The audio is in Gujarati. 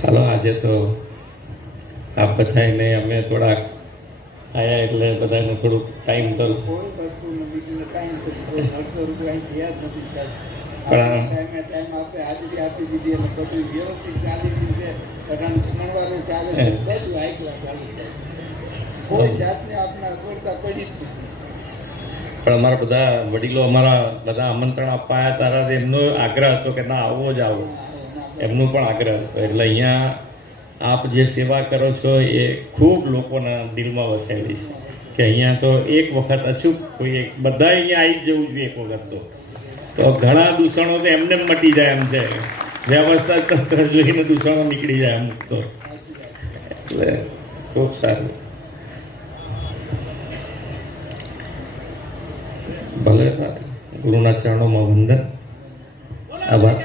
ચાલો આજે તો આપ બધાને અમે થોડાક આયા એટલે બધાને થોડુંક ટાઈમ તો કોઈ વસ્તુનો બીજું ટાઈમ તો 100 રૂપિયા ગયા જ નથી ચાલ પણ ટાઈમ આપે હાજરી આપી દીધી અને બધું વ્યવસ્થિત ચાલી રહ્યું છે કારણ જમણવાનું ચાલે છે બધું આઈકલા ચાલુ જાય કોઈ જાતને આપના અગવડતા પડી જ નથી. પણ અમારા બધા વડીલો અમારા બધા આમંત્રણ આપવા આવ્યા ત્યારે એમનો આગ્રહ હતો કે ના આવો જ આવો, એમનો પણ આગ્રહ હતો. એટલે અહીંયા આપ જે સેવા કરો છો એ ખૂબ લોકોના દિલમાં વસાયેલી છે કે અહીંયા તો એક વખત અચૂક કોઈ બધા અહીંયા આવી જ જવું જોઈએ એક વખત તો ઘણા દૂષણો તો એમને મટી જાય એમ છે. વ્યવસ્થા તંત્ર જોઈને દૂષણો નીકળી જાય અમુક તો. એટલે ખૂબ સારું. ભલે ગુરુના ચરણોમાં વંદન, આભાર.